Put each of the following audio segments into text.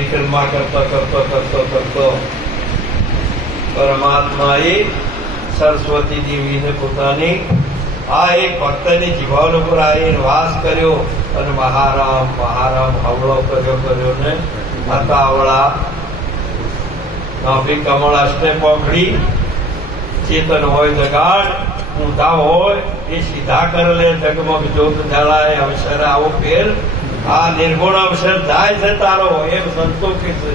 परिक्रमा करता करता करता करता परमात्माए सरस्वती देवीने પોતાની આ એક ભક્તની જીવાન ઉપર આવીને વાસ કર્યો અને મહારામ મહારામ હવળો કર્યો ને હતાવળા નાભી કમળાસને પકડી ચેતન હોય જગાડ ઊંધા હોય એ સીધા કરે લે જગમગ જ્યોત જલાય અવસર આવો ફેર આ નિર્ગુણ અવસર જાય છે તારો એમ સંતોષી છે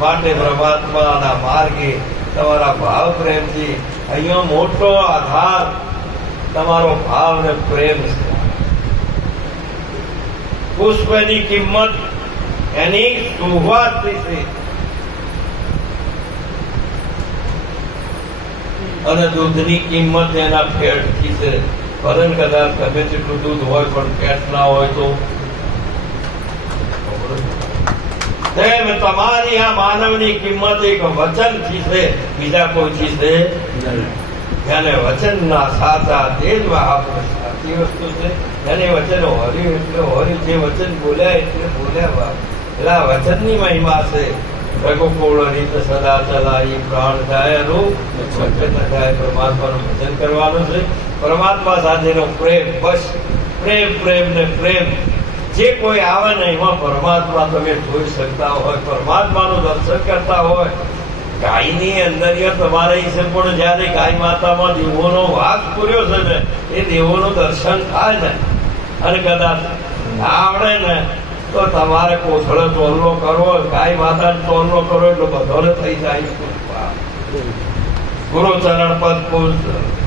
માટે પરમાત્માના માર્ગે તમારા ભાવ પ્રેમથી અહીંયા મોટો આધાર તમારો ભાવ ને પ્રેમ છે. પુષ્પની કિંમત એની સુવાસથી છે અને દૂધની કિંમત એના ફેટથી છે. પરંતુ કદાચ ગમે તેટલું દૂધ હોય પણ ફેટ ના હોય તો તેમ તમારી આ માનવની કિંમત એક વચનથી છે, બીજા કોઈથી છે એને વચનના સાચા તે જ સાચી વસ્તુ છે. એને વચન હોર્યું એટલે હોર્યું, જે વચન બોલ્યા એટલે બોલ્યા. એટલે આ વચનની મહિમા છે. રઘુકુળ રીત સદા ચલાઈ પ્રાણ જાય રૂપ ન જાય. પરમાત્માનું ભજન કરવાનું છે. પરમાત્મા સાથેનો પ્રેમ, બસ પ્રેમ પ્રેમ ને પ્રેમ. જે કોઈ આવે ને એમાં પરમાત્મા તમે જોઈ શકતા હોય, પરમાત્માનું દર્શન કરતા હોય. ગાયની અંદર તમારે છે પણ જયારે ગાય માતામાં દેવોનો વાસ પૂર્યો છે ને એ દેવોનું દર્શન થાય ને અને કદાચ આવડે ને તો તમારે કોથળો ચોરલો કરવો, ગાય માતા ચોરલો કરો એટલે બધોને થઈ જાય. ગુરુચરણ પદ પૂજ,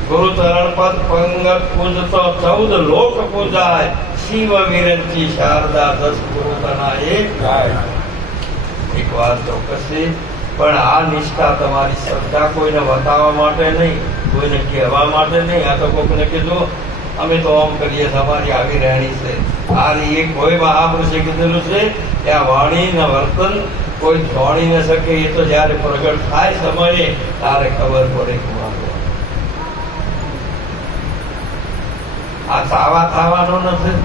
ગુરુચરણ પદ પંગ પૂજતો 14 લોક પૂજાય. શિવ વિરંચી શારદા 10 ગુરુ તના એક વાત ચોક્કસ છે. પણ આ નિષ્ઠા તમારી શ્રદ્ધા કોઈને બતાવવા માટે નહીં, કોઈને કહેવા માટે નહીં. આ તો કોઈને કીધું અમે તો આમ કરીએ, તમારી આવી રહેણી છે. આ એક કોઈ મહાપુરુષે કીધેલું છે કે આ વાણી ને વર્તન કોઈ જાણી ન શકે. એ તો જયારે પ્રગટ થાય સમયે તારે ખબર પડે. આ ચાવા થવાનું નથી,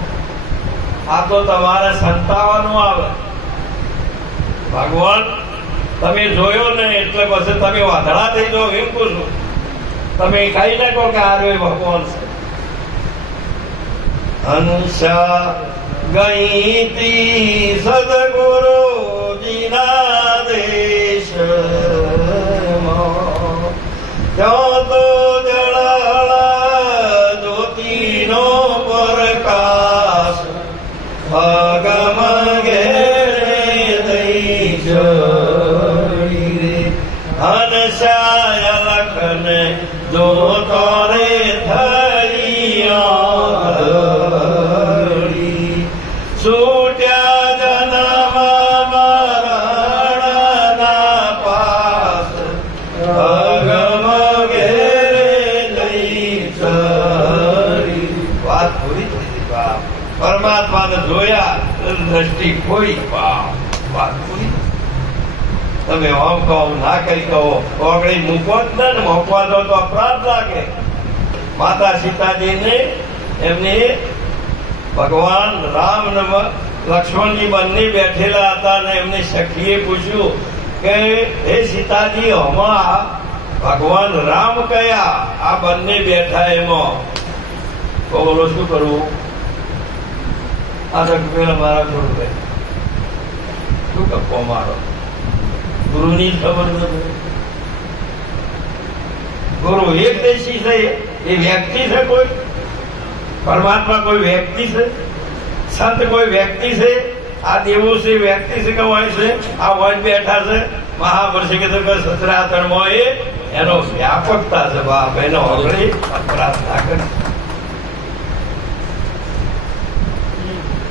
આ તો તમારે સંતાવાનું આવે. ભગવાન તમે જોયો ને એટલે પછી તમે વાધળા થઈ જાઓ એમ પૂછું. તમે કઈ નાખો કે આ ભગવાન છે. હંસા ગઈ તી સદગુરુજીના દેશ ત્યાં તો જળહળા જ્યોતિનો પ્રકાશ અગમ ઘેરે દઈશ. હનશાય લખન જો તોરે થળિયા છૂટ્યા જન્મ મરણના પાસ અગમ ઘેરે લઈ ચડી. વાત પૂરી થઈ. પરમાત્માને જોયા દ્રષ્ટિ કોઈ વાત પૂરી. તમે આમ કહો ના કરી કહો ઓગળી મૂકો જ ને મૂકવા દો તો અપરાધ લાગે. માતા સીતાજીને એમને ભગવાન રામ ને લક્ષ્મણજી બંને બેઠેલા હતા ને એમની સખીએ પૂછ્યું કે હે સીતાજી આમાં ભગવાન રામ કયા? આ બંને બેઠા એમાં તો બોલો શું કરવું? આ પેલા મારા જોડું ભાઈ શું કપો મારો ગુરુની ખબર નથી. ગુરુ એક દેશી છે, એ વ્યક્તિ છે કોઈ? પરમાત્મા કોઈ વ્યક્તિ છે? સંત કોઈ વ્યક્તિ છે? આ દેવું છે વ્યક્તિ છે કે હોય છે? આ વન બેઠા છે મહાપુરુષે કીધું કે સચરાચરમાં એનો વ્યાપકતા છે. બાપ એનો અઘરી અપરાધ ના કરે.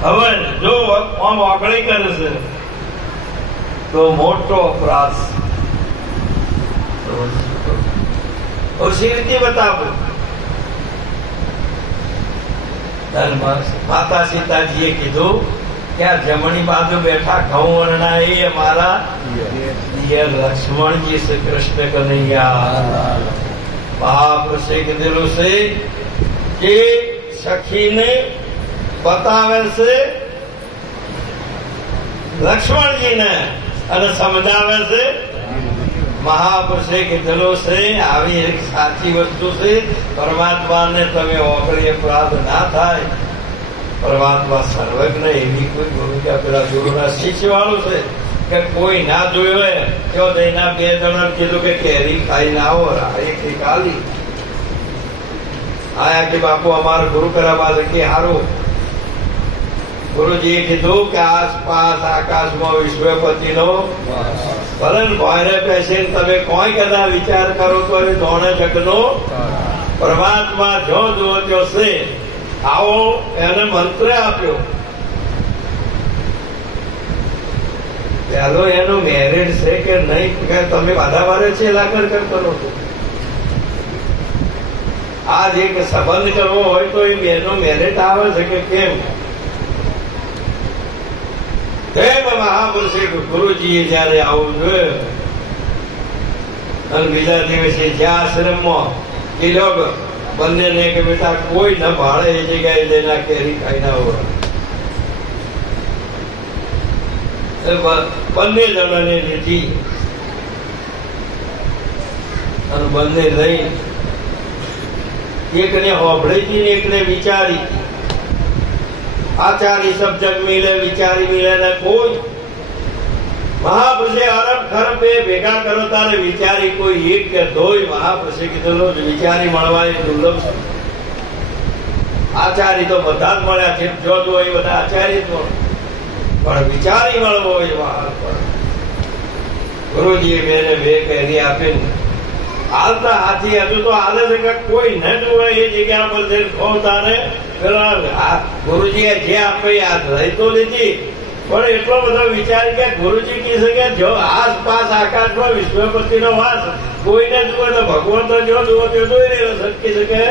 હવે જો આમ ઓગળી કરે છે તો મોટો અપરાધ. ઓછી રીતે બતાવો. માતા સીતાજીએ કીધું કે આ જમણી બાજુ બેઠા ઘઉં વરણા એ અમારા લક્ષ્મણજી શ્રી કૃષ્ણ કનૈયા. મહાપુરુષે કીધેલું છે કે સખીને બતાવે છે લક્ષ્મણજીને અને સમજાવે છે. મહાપુરુષે કીધેલું છે આવી એક સાચી વસ્તુ છે. પરમાત્માને તમે ઓગળી અપરાધ ના થાય. પરમાત્મા સર્વજ્ઞ એવી કોઈ ભૂમિકા પેલા ગુરુના શિષ્ય વાળું છે કે કોઈ ના જોયું હોય તો એના 2 જણા કીધું કે કેરી ખાઈ ના આવો એક કાલી આયા કે બાપુ અમારા ગુરુ કરવા પાસે કે હારું. ગુરુજીએ કીધું કે આસપાસ આકાશમાં વિશ્વપતિનો ભલે ભોયરે બેસીને તમે કોઈ કદા વિચાર કરો તો એ દોણે જગનો પરમાત્મા જો જુઓ ત્યો છે. આવો એને મંત્ર આપ્યો. પેલો એનું મેરિટ છે કે નહીં કે તમે બાધા મારે છે લાગર કરો છો. આજ એક સંબંધ કરવો હોય તો એનો મેરિટ આવે છે કે કેમ. મહાપુરુષે ગુરુજીએ જયારે આવું જોયું અને બીજા દિવસે જ્યાં આશ્રમમાં કિલોગ બંને કે બેટા કોઈ ન ભાડે એ જગ્યાએ જઈને કેરી ખાઈ ના હોય. બંને જણાને લીધી અને બંને લઈ એકને હોભળી હતી ને એકને વિચારી. આચારી સબ જગ મિલે વિચારી મિલે ને કોઈ. મહાપુરુષે અરબ ખરબ બે ભેગા કરો તારે વિચારી કોઈ એક કે દોય. મહાપુરુષે કીધેલું વિચારી મળવા એ દુર્લભ છે. આચારી તો બધા જ મળ્યા છે. જો એ બધા આચાર્ય જ મળે પણ વિચારી મળવો એ બહાર પડે. ગુરુજીએ 2 ને 2 કેરી આપીને હાલતા હાથી હજુ તો હાલે છે કે કોઈ ન જોવે એ જગ્યા પર તારે પેલા ગુરુજીએ જે આપે યાદ રહી તો લીધી. પણ એટલો બધો વિચાર કે ગુરુજી કી શકે જો આસપાસ આકાશમાં વિશ્વપતિનો વાસ કોઈને જુએ તો ભગવાન તો જો જુઓ તો જોઈ રહ્યો શકી શકે.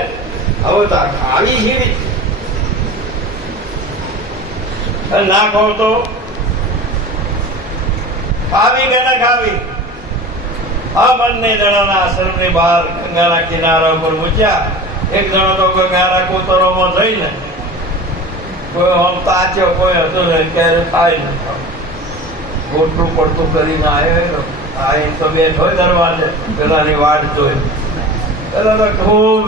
હવે તો ખાવી છે ના ખાવ તો ખાવી કે ના ખાવી. આ બંને જણાના આશ્રમની બહાર ગંગાના કિનારા ઉપર મૂક્યા. એક જણો તો ગંગાના કોતરોમાં થઈને કોઈ આમ તાચ્યો કોઈ હતો ને ક્યારે થાય ને ગોટલું પડતું કરીને આવ્યો. આ તો બેઠો દરવાજે પેલાની વાટ જોઈ. પેલા તો ખૂબ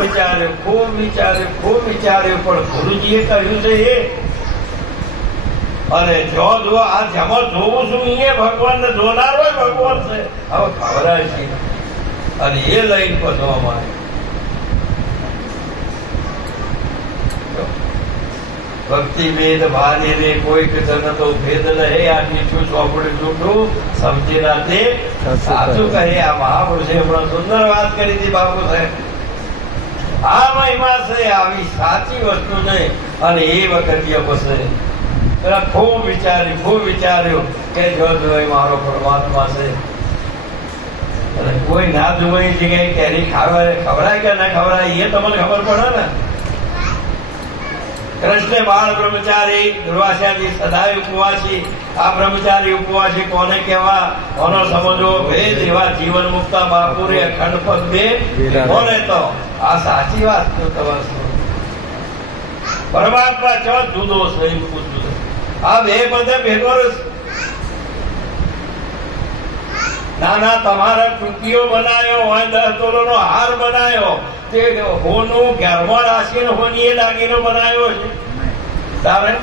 વિચાર્યું પણ ગુરુજીએ કહ્યું છે એ અને જો આ જેમાં જોવું છું એ ભગવાન ને જોનાર હોય ભગવાન છે. હવે ખવડાય છે અને એ લઈને પધવામાં ભક્તિ ભેદ ભાની રે કોઈક જન તો ભેદ રહે. આ મીઠું ચોપડું જૂઠું સમજી રાતે સાચું કહે. આ મહાપુરુષે હમણાં સુંદર વાત કરી હતી બાપુ સાહેબ. આ મહિમા છે આવી સાચી વસ્તુ નહીં. અને એ વખતે પછી ખૂબ વિચાર્યું કે જો જોઈ મારો પરમાત્મા છે અને કોઈ ના જોઈ જગ્યાએ કેરી ખવડાય કે ના ખવડાય એ તમને ખબર પડે ને. કૃષ્ણ બાળ બ્રહ્મચારી દુર્વાસાજી સદાય ઉપવાસી. આ બ્રહ્મચારી ઉપવાસી કોને કેવા કોનો સમજવો ભેદ એવા જીવન મુક્તા બાપુરે અખંડ પદ બે બોલે તો આ સાચી વાત તો તમારે પરમાત્મા ચો જુદો છે પૂછવું. આ 2 બધે ભેગો ના તમારા ટૂંકીઓ બનાવ્યો હોય 10 તોલાનો હાર બનાવ્યો તે હોનું ઘરમાં રાખીને હોની એ દાગીનો બનાવ્યો છે તારે.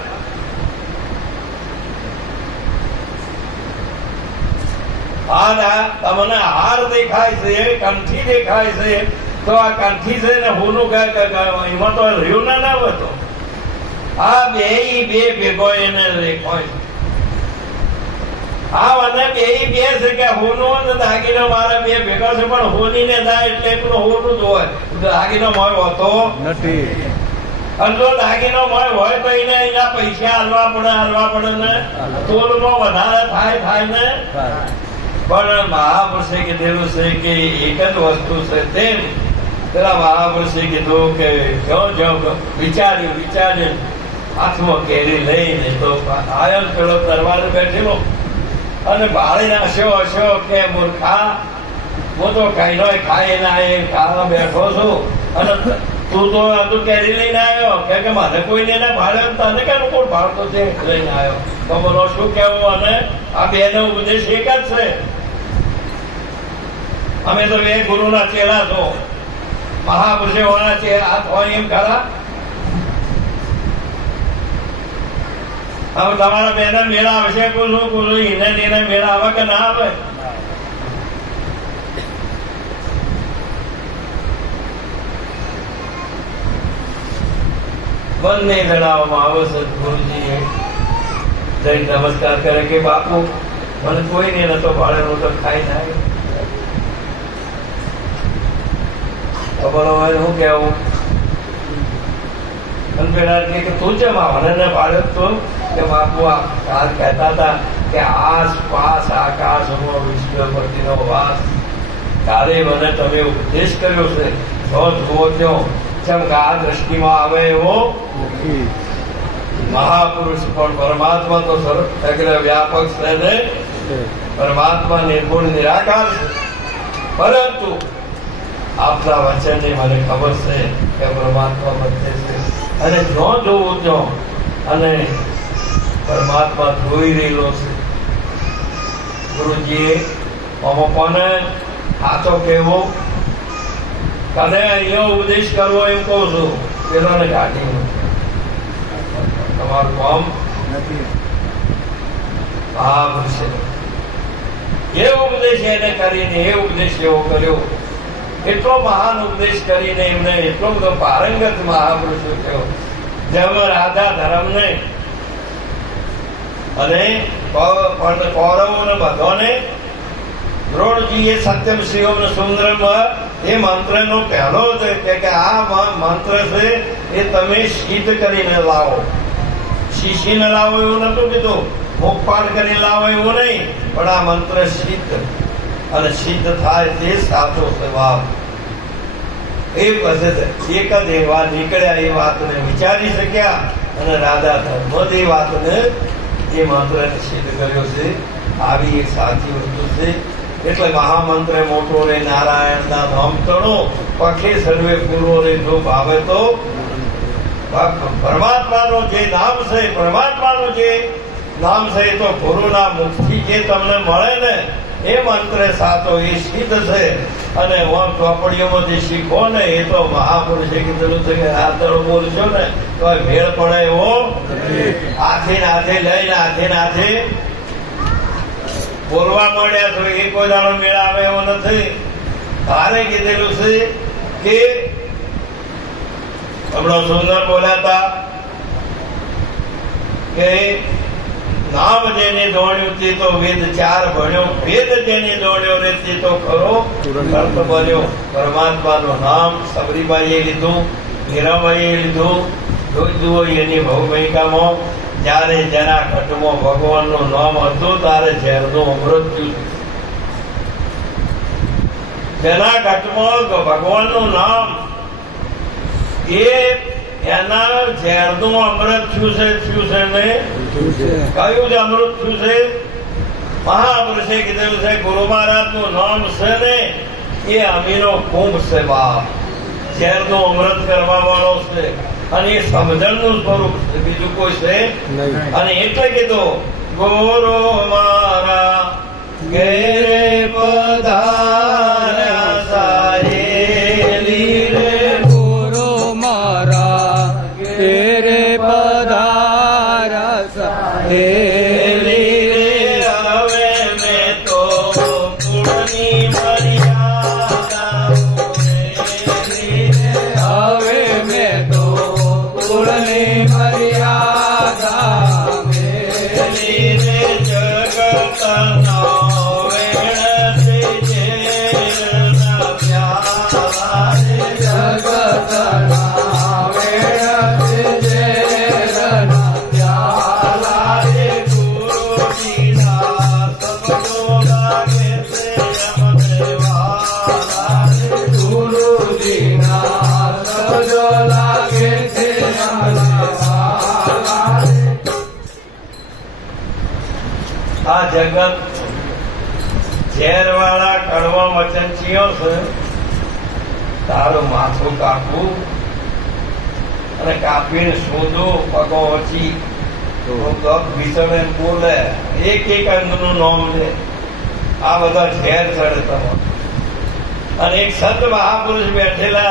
તમને હાર દેખાય છે કંઠી દેખાય છે તો આ કંઠી છે ને હોનું એમાં તો રહ્યું ના હતો. આ બે ભેગો એને દેખાય. હા મને બે છે કે હોનું ને દાગીનો મારા 2 ભેગા છે પણ હોની ને થાય એટલે એટલું હોનું જ હોય. દાગીનો મોય હોતો નથી. અને જો દાગીનો મોય હોય તો એને એના પૈસા હાલવા પડે ને તોલમાં વધારે થાય ને. પણ મહાપુરુષે કીધેલું છે કે એક જ વસ્તુ છે. તેમ પેલા મહાપુરુષે કીધું કે જો વિચાર્યું હાથમાં કેરી લઈને તો આયલ પેલો દરવાજો બેઠેલો અને બાળી નાખ્યો કે મૂર્ખા હું તો કઈ નો ખાઈ ના ખાવા બેઠો છું અને તું તો કેરી લઈને આવ્યો કે મને કોઈને એને ભાડ્યો, તને કેનું કોણ ભાડતો છે લઈને આવ્યો? તો બોલો શું કેવું? અને આ બે નો ઉપદેશ એક જ છે. અમે તો બે ગુરુના ચેલા છો, મહાપુરુષોના ચેલા હોય એમ ખરા? હવે તમારા બેના મેળા આવશે, કોઈ એને મેળા આવે કે ના આવે? બંને જણાવવામાં આવે છે. ગુરુજી જઈને નમસ્કાર કરે કે બાપુ મને કોઈ ને નતો ભાડેલું તો ખાઈ જાય. તો બોલો હું કેવું? પેલા કે તું છે મને ભાડે તો કે બાપુ કાલ કહેતા હતા કે આસપાસ આકાશમાં વિશ્વપતિ નો વાસ, કાલે મને તમે ઉપદેશ કર્યો છે. જો જુઓ ત્યાં જેમ કે આ દ્રષ્ટિમાં આવે એવો મહાપુરુષ પણ પરમાત્મા તો સર્વ વ્યાપક છે ને, પરમાત્મા નિર્ગુણ નિરાકાર છે. પરંતુ આપના વચનની મને ખબર છે કે પરમાત્મા બધે છે, અને જો જોવું ત્યાં અને પરમાત્મા જોઈ રહેલો છે. ગુરુજીએ આમાં કોને સાચો કેવો? કદે અહીંયા ઉપદેશ કરવો એમ કહું છું, પેલાને ઘાટી તમારું કામ નથી. મહાપુરુષે એ ઉપદેશ એને કરીને એ ઉપદેશ એવો કર્યો, એટલો મહાન ઉપદેશ કરીને એમને એટલો બધો પારંગત મહાપુરુષો થયો. જેમ રાધા ધર્મ ને અને કૌરવો ને બધાને દ્રોણજીએ સત્યમ શિવમ સુંદરમ એ મંત્ર નો પહેલો કે આ મંત્ર છે એ તમે સિદ્ધ કરીને લાવો. શીશીને લાવો એવું નતું કીધું, મુખપાન કરીને લાવો એવું નહીં, પણ આ મંત્ર સિદ્ધ અને સિદ્ધ થાય તે સાચો સ્વભાવ. એ પછી એક જ એ વાત નીકળ્યા, એ વાતને વિચારી શક્યા અને રાધા ધર્મ એ વાતને એ મંત્રને સિદ્ધ કર્યો છે. આવી એક સાચી વસ્તુ છે. એટલે મહામંત્ર મોટો રે નારાયણ ના નામ તણો, પખે સર્વે પૂરો રે જો ભાવે તો. પરમાત્માનું જે નામ છે, પરમાત્માનું જે નામ છે એ તો ગુરુના મુખથી જે તમને મળે ને એ મંત્ર સાચો, એ સિદ્ધ છે. અને ચોપડીઓમાં જે શીખો ને એ તો મહાપુરુષે કીધેલું છે કે આ દળો બોલશો ને તો ભેળ પડે એવો હાથે નાથે લઈને હાથે નાથે બોલવા મળ્યા તો એ કોઈ દાડો મેળ આવે એવો નથી. તારે કીધેલું છે કે હમણાં સુંદર બોલ્યા હતા કે નામ જેને દોડ્યું તે તો વેદ 4 ભણ્યો, વેદ જેને દોડ્યો રે તે તો ખરો અર્થ બન્યો. પરમાત્માનું નામ સબરીબાઈએ લીધું, મીરાબાઈએ લીધું. જોઈ જુઓ એની ભૌમિકામાં જયારે જેના ઘટમાં ભગવાનનું નામ હતું ત્યારે ઝેરનું અમૃત થયું. જેના ઘટમાં ભગવાનનું નામ એ એના ઝેરનું અમૃત થયું છે ને કયું જ અમૃત થયું છે? મહાપુરુષે કીધેલું છે ગુરુ મહારાજ નું નામ છે ને એ અમીનો કુંભ છે. બાપ ઝેરનું અમૃત કરવા વાળો છે અને એ સમજણનું સ્વરૂપ છે, બીજું કોઈ છે. અને એટલે કીધું ગુરુ મારા ઘેરે પધાર્યા સાહેલી રે, ગુરુ મારા ઘેરે પધાર્યા સાહેલી રે. હવે મેં તો ગુણની મર્યાદા હવે મેં તો ગુણની મર્યાદા મેલી રે. જગતનો વેણથી ઝેરના પ્યાલા રે, જગતના વેણથી ઝેરના પ્યાલા રે. ગુરુજીના શબ્દો લાગે છે અમને વાલા રે. ગુરુજીના શબ્દો લાગે છે અમને વાલા. આ જગત ઝેર વાળા કડવા વચનચીઓ છે. તારું માથું કાપવું અને કાપીને શોધો પગો વચી ભીષણે બોલે એક અંગનું નામ લે આ બધા ઝેર ચડે તમારે અને એક સંત મહાપુરુષ બેઠેલા